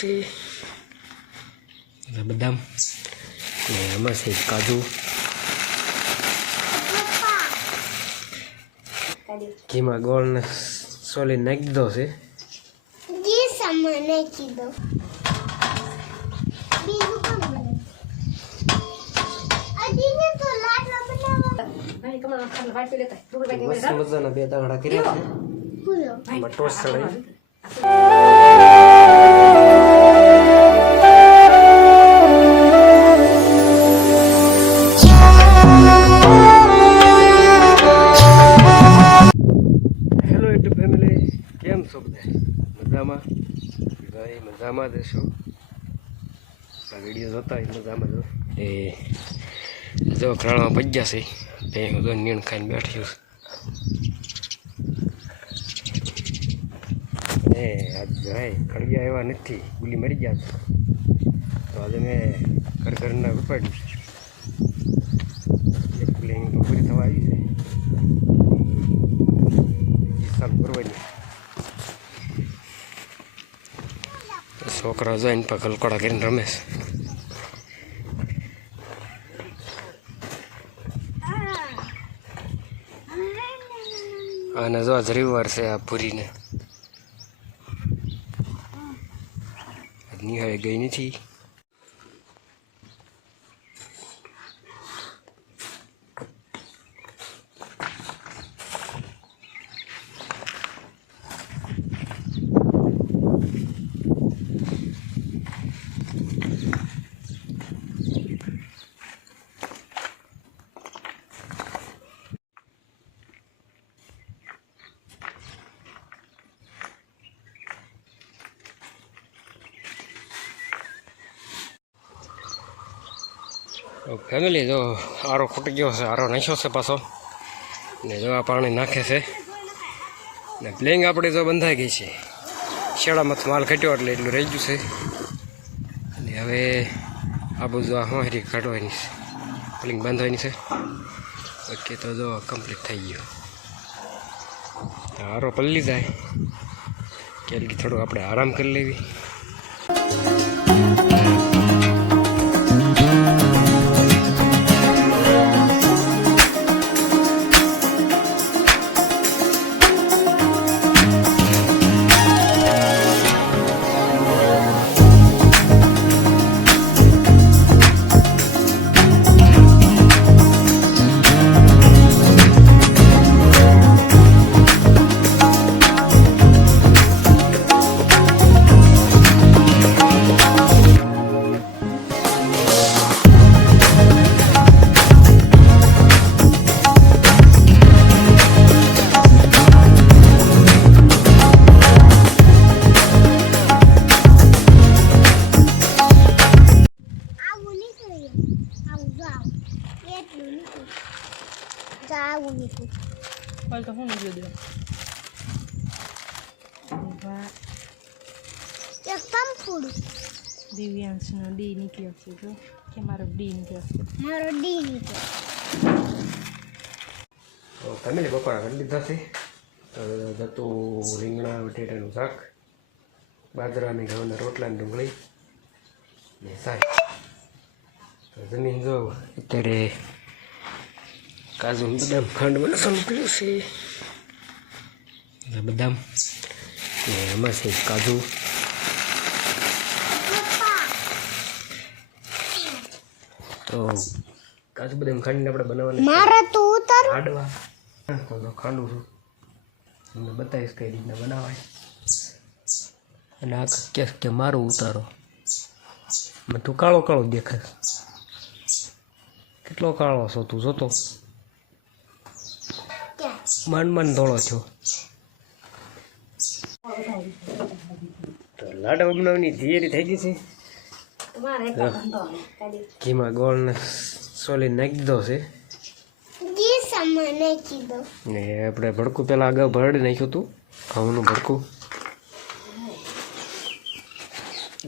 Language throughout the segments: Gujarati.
છે બદામ ને આમાં છે કાજુ ઘીમાં ગોળને સોલી નાખી દીધો છે ઘી સામાન નાખી દો મજાના બે દાણા કર્યા છે ટોસ ચડાવી મજામાં દેશો વિડીયો જોતા હોય મજામાં જો એ જો ખરાળમાં પગ્યા છે તે હું જો નીણ ખાઈને બેઠ્યું એ આજ ભાઈ ખડ્યા એવા નથી ગુલી મરી ગયા તો આજે મેં ઘરના ઉપાડ્યું એક ગુલી પૂરી થવા આવી છે સાલ ભરવાની છોકરા જોઈને પણ કલકોડા કરીને રમે છે અને જો આજ રવિવાર છે આ પૂરીને નિહાળે ગઈ નથી ફેમિલી જો આરો ખૂટી ગયો છે આરો નાખ્યો છે પાછો ને જો આ પાણી નાખે છે ને પ્લેઇંગ આપણે જો બંધાઈ ગઈ છે શેડામાં માલ ઘટ્યો એટલે એટલું રહી ગયું છે અને હવે આ બધું આ હોરી કાઢવાની છે પ્લેઇંગ બાંધવાની છે ઓકે તો જો કમ્પ્લીટ થઈ ગયું આરો પલ્લી જાય કે થોડું આપણે આરામ કરી લેવી Cuál te fue video? એક પંપુડ દિવ્યાંશનો ડી નીકળ્યો છે જો કે મારો ડી નીકળ્યો છે મારો ડી નીકળ્યો ફેમિલી બપોરા કરી લીધા છે જતું રીંગણા બટેટાનું શાક બાજરાની ઘઉંના રોટલા ડુંગળી ને શાક તો જમીન જો અત્યારે કાજુ બદામ ખાંડ મસાલો પીળ્યો છે બદામ ને એમાં છે કાજુ તો કાજુ બદામ ખાંડને આપણે બનાવવાની મારા તો ઉતાર હાડવા તો ખાંડું છું તમને બતાવીશ કઈ રીતના બનાવાય અને આ કે મારું ઉતારો મેં તું કાળો કાળો દેખાય કેટલો કાળો છો તું જોતો માંડ માંડ ધોળો છો તો લાડવા બનાવવાની તૈયારી થઈ ગઈ છે ઘીમાં ગોળને સોલી નાખી દીધો છે ઘી સામાન નાખી દો ને આપણે ભડકું પહેલાં આગળ ભરડી નાખ્યું હતું ઘઉંનું ભડકું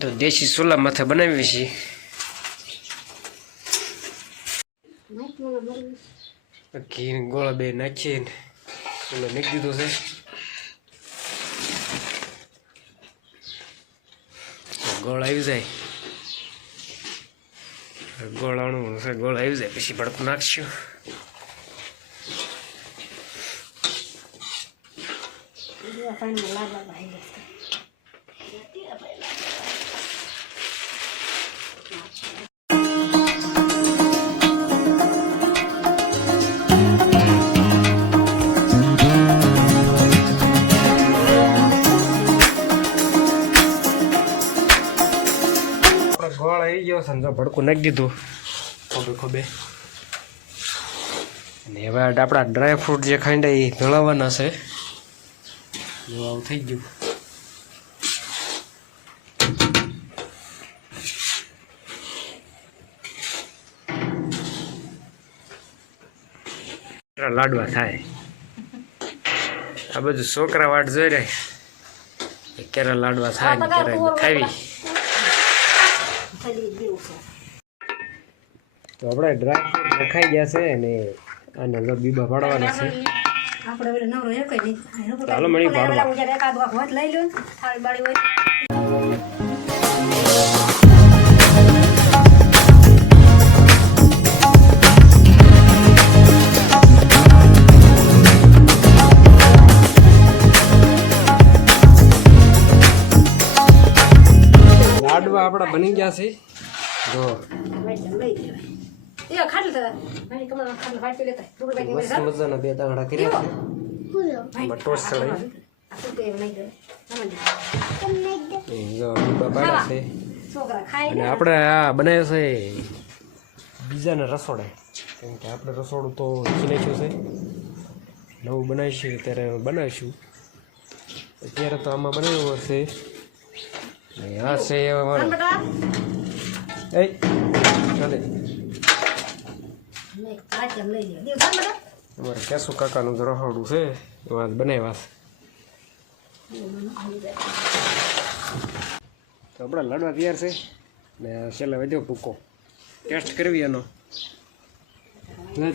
તો દેશી સોલા માથે બનાવીએ છીએ ઘી ગોળા બે નાખીને સોલો નાખી દીધો છે ગોળ આવી જાય, ગોળાનું છે, ગોળ આવી જાય પછી ભડકું નાખશું. ગોળ આવી ગયો છે ને જો ભડકું નાખી દીધું ખોબે ખોબે. અને હવે આપણા ડ્રાય ફ્રૂટ જે ખાંડા એ ધોળાવવાના છે. જો આવું થઈ ગયું. લાડવા થાય. આ બધું છોકરા વાટ જોઈ રહ્યા ક્યારે લાડવા થાય ને ક્યારે ખાવી. તો આપણે ડ્રાય ફ્રૂટ રખાઈ ગયા છે અને આને બીબા પાડવાના છે. ચાલો મળી પાડવા. લાડવા આપણા બની ગયા છે. જો મસ્ત મજાના બે દાંગડા કર્યા છે. ટોસ ચડાવી જો બીબા પાડ્યા છે. અને આપણે આ બનાવ્યો છે બીજાને રસોડે, કેમ કે આપણે રસોડું તો નાખ્યું છે, નવું બનાવીશું ત્યારે બનાવીશું. અત્યારે તો આમાં બનાવ્યું હશે. આ છે અમારે અમારે કેસુ કાકાનું તો રસોડું છે, એમાં બનાવ્યા છે. તો આપણા લાડવા તૈયાર છે ને છેલ્લે વધ્યો ભૂકો ટેસ્ટ કરવી એનો.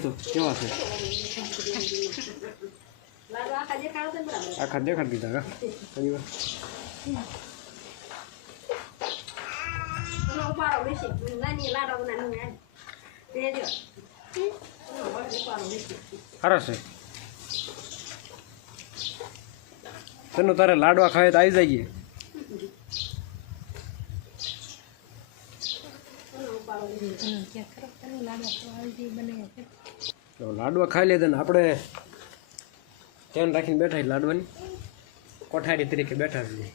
તો કેવા છે આખા દેખાડી દીધા કા ઘણી વાર. સારા છે. તને તારે લાડવા ખાય તો આવી જઈએ. લાડવા ખાઈ લીધા ને આપણે ધ્યાન રાખીને બેઠા લાડવાની કોઠારી તરીકે બેઠા છીએ.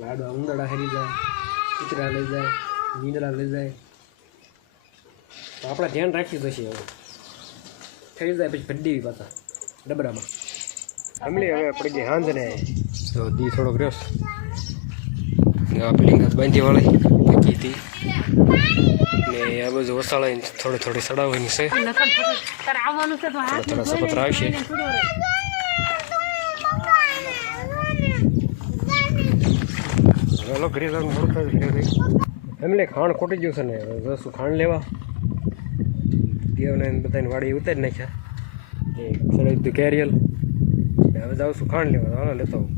લાડવા ઉંદરડા હરી જાય, કૂતરા લઈ જાય, નીંદડા લઈ જાય, તો આપણે ધ્યાન રાખી પછી હવે થઈ જાય પછી ભરી દેવી પાછા ડબરામાં. ફેમિલી હવે આપણે જે હાંજ ને તો દી થોડોક રહ્યો પેલી બાંધી વાળી મૂકી હતી ને આ બધું વસાળાઈને થોડી થોડી સડાવવાની છે. થોડા થોડા સપત્ર આવશે. ચાલો ઘરે જવાનું થોડું ફેમિલી ખાંડ ખોટી ગયું છે ને શું ખાંડ લેવા દેવને બધાને વાડી ઉતારી નાખ્યા. એ ચડાવી દીધું કેરિયલ. હવે જાઉં છું ખાંડ લેવા. હાલો લેતો આવું.